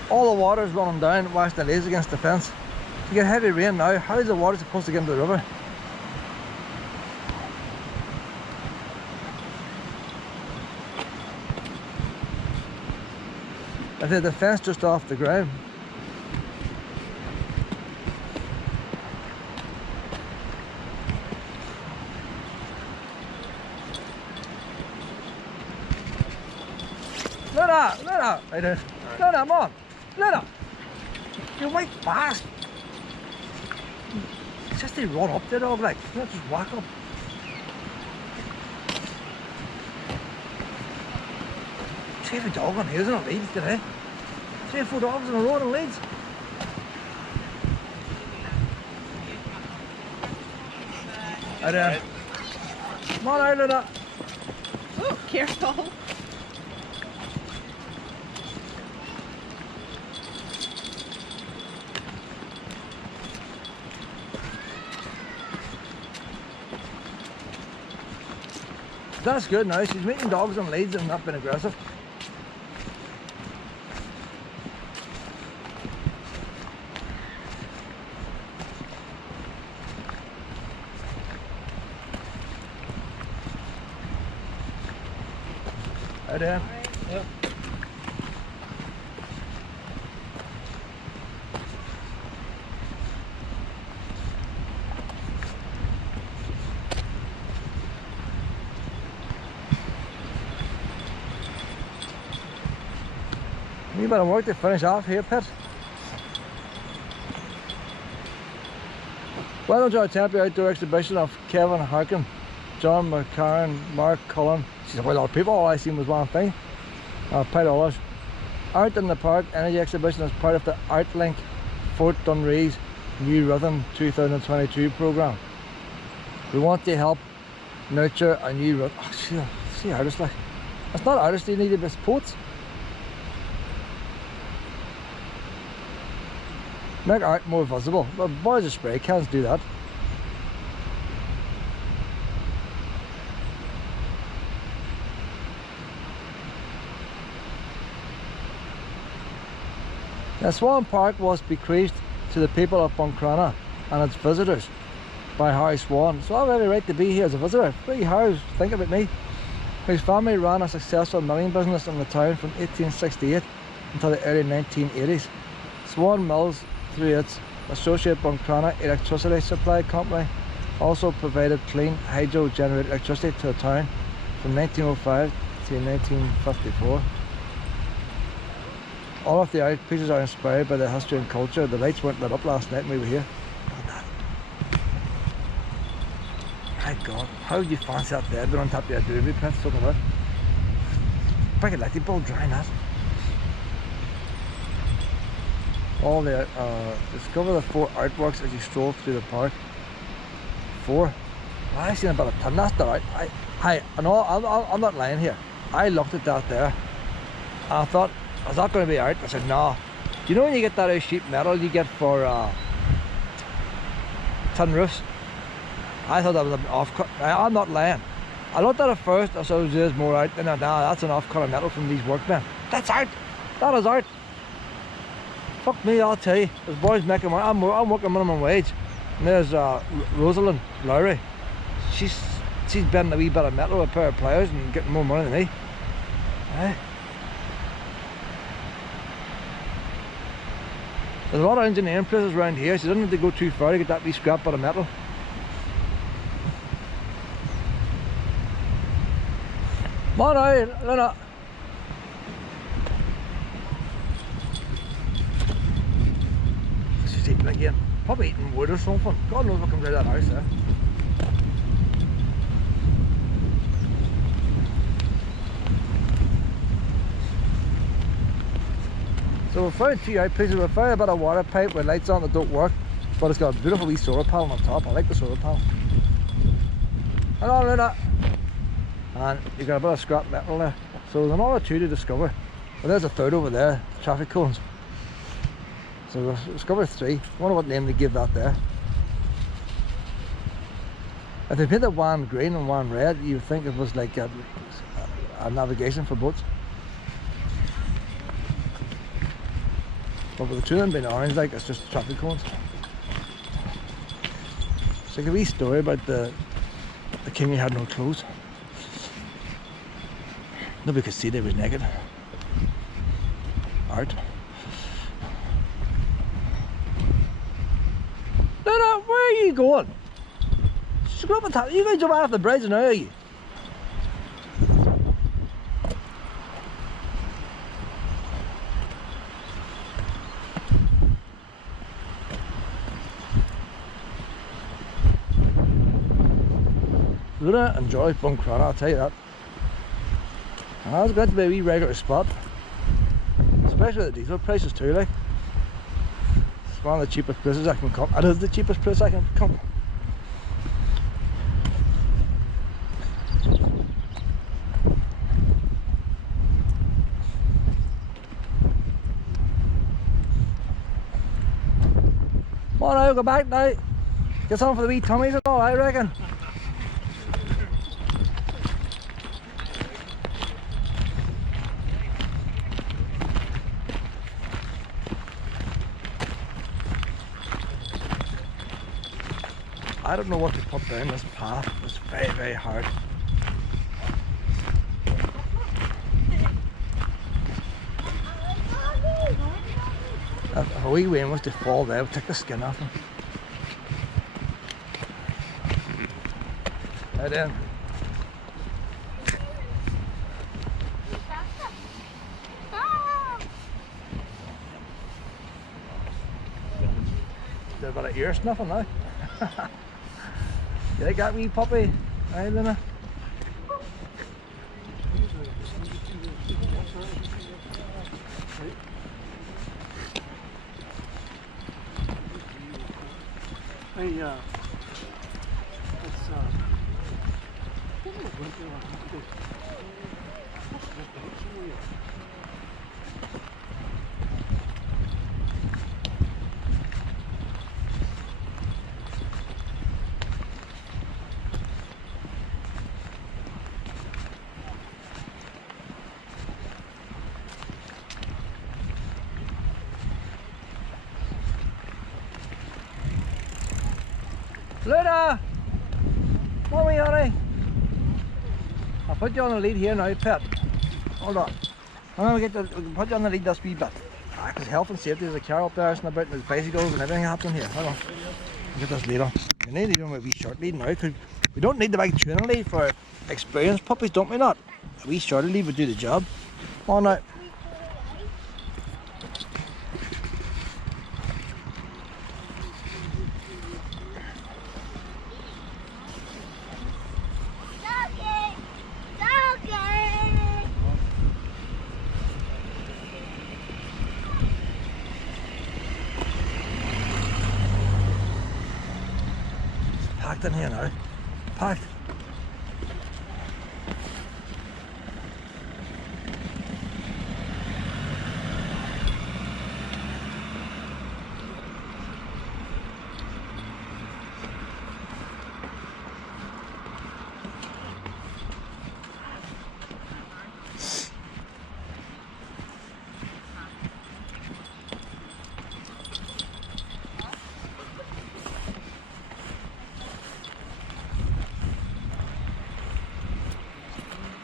All the water's running down, wash the leaves against the fence. You get heavy rain now, how is the water supposed to get into the river? If they had the fence just off the ground. Luna! Right there. Luna, come on! Luna! You white bastard! It's just they run up there, dog, like, not just walk up. See if a dog on here isn't on leads today. 3 or 4 dogs in a row on leads. Right there. Come on out of that. Oh, careful. That's good now, she's meeting dogs on leads and not being aggressive. How then? Yeah. You better work to finish off here, Pet. Welcome to our temporary outdoor exhibition of Kevin Harkin, John McCarran, Mark Cullen. She's a whole lot of people. All I seen was one thing. Pete Ollers. Art in the Park Energy Exhibition is part of the ArtLink Fort Dunree's New Rhythm 2022 programme. We want to help nurture a new rhythm. Oh, see artists like. It's not artists you need, it's poets. Make art more visible. Well, boys of spray cans do that. Now, Swan Park was bequeathed to the people of Buncrana and its visitors by Harry Swan. So I have every right to be here as a visitor. Pretty Harry, think about me. His family ran a successful milling business in the town from 1868 until the early 1980s. Swan Mills, through its associate Buncrana Electricity Supply Company, also provided clean hydro-generated electricity to the town from 1905 to 1954. All of the art pieces are inspired by the history and culture. The lights weren't lit up last night when we were here. My God, how would you fancy that there being on top of your doobie Pet? Talking about big electric bulb drying that. All the discover the 4 artworks as you stroll through the park. 4. Well, I seen about a ton. That's the art. I'm not lying here. I looked at that there and I thought, is that going to be art? I said, no. You know when you get that out sheet metal you get for tin roofs? I thought that was an off-cut. I'm not lying. I looked at it first, I said there's more art. Then nah, that's an off-cut of metal from these workmen. That's art. That is art. Fuck me, I'll tell you. There's boys making money. I'm working minimum wage. And there's Rosalind Lowry. She's bending a wee bit of metal with a pair of pliers and getting more money than me. Aye. There's a lot of engineering places around here, so you don't have to go too far to get that wee scrap bit of metal. Come on out, Luna. She's eating again. Probably eating wood or something. God knows what comes out of that house there. So we found 2 out pieces. We found a bit of water pipe with lights on that don't work, but it's got a beautiful wee solar panel on top. I like the solar panel. Hang on, Luna. And you got a bit of scrap metal there. So there's another 2 to discover. Well, there's a 3rd over there, traffic cones. So we've discovered 3. I wonder what name they give that there. If they painted one green and one red, you'd think it was like a navigation for boats. But with the 2 of them being orange, like it's just traffic cones. It's like a wee story about the king who had no clothes. Nobody could see they was naked. Art. No, where are you going? Just go up on top. You guys jump off the bridge now, are you? Luna enjoys Buncrana, I'll tell you that. It's got to be a wee regular spot, especially the diesel prices too. Like, it's one of the cheapest places I can come. It is the cheapest place I can come. Come on now, go back now. Get something for the wee tummies and all, I reckon. I don't know what to put down this path. It's very, very hard. a wee rain was to fall there, we'll take the skin off him. Right in. Did a bit of ear snuffing now. You like that wee puppy? Aye, Luna? Hey, Luna! Come on, wee honey. I'll put you on the lead here now, pet. Hold on. I'm going to put you on the lead this wee bit. Because health and safety, there's a car up there and about, and there's bicycles and everything happening here. Hold on. Get this lead on. We need to do a wee short lead now, because we don't need the big training lead for experienced puppies, don't we not? A wee shorter lead would do the job. Come on now. Packed in here now. Packed.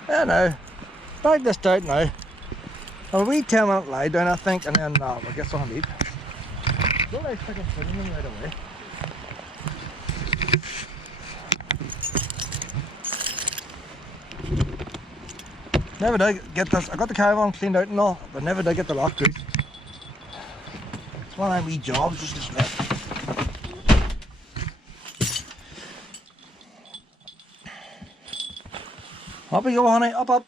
Yeah, now, back this out now. A wee 10-minute lie down, I think, and then we'll get something to eat. Don't like fucking putting them right away. Never did get this. I got the caravan cleaned out and all, but never did get the lock good. It's one of them wee jobs just left. Up we go, honey, up, up.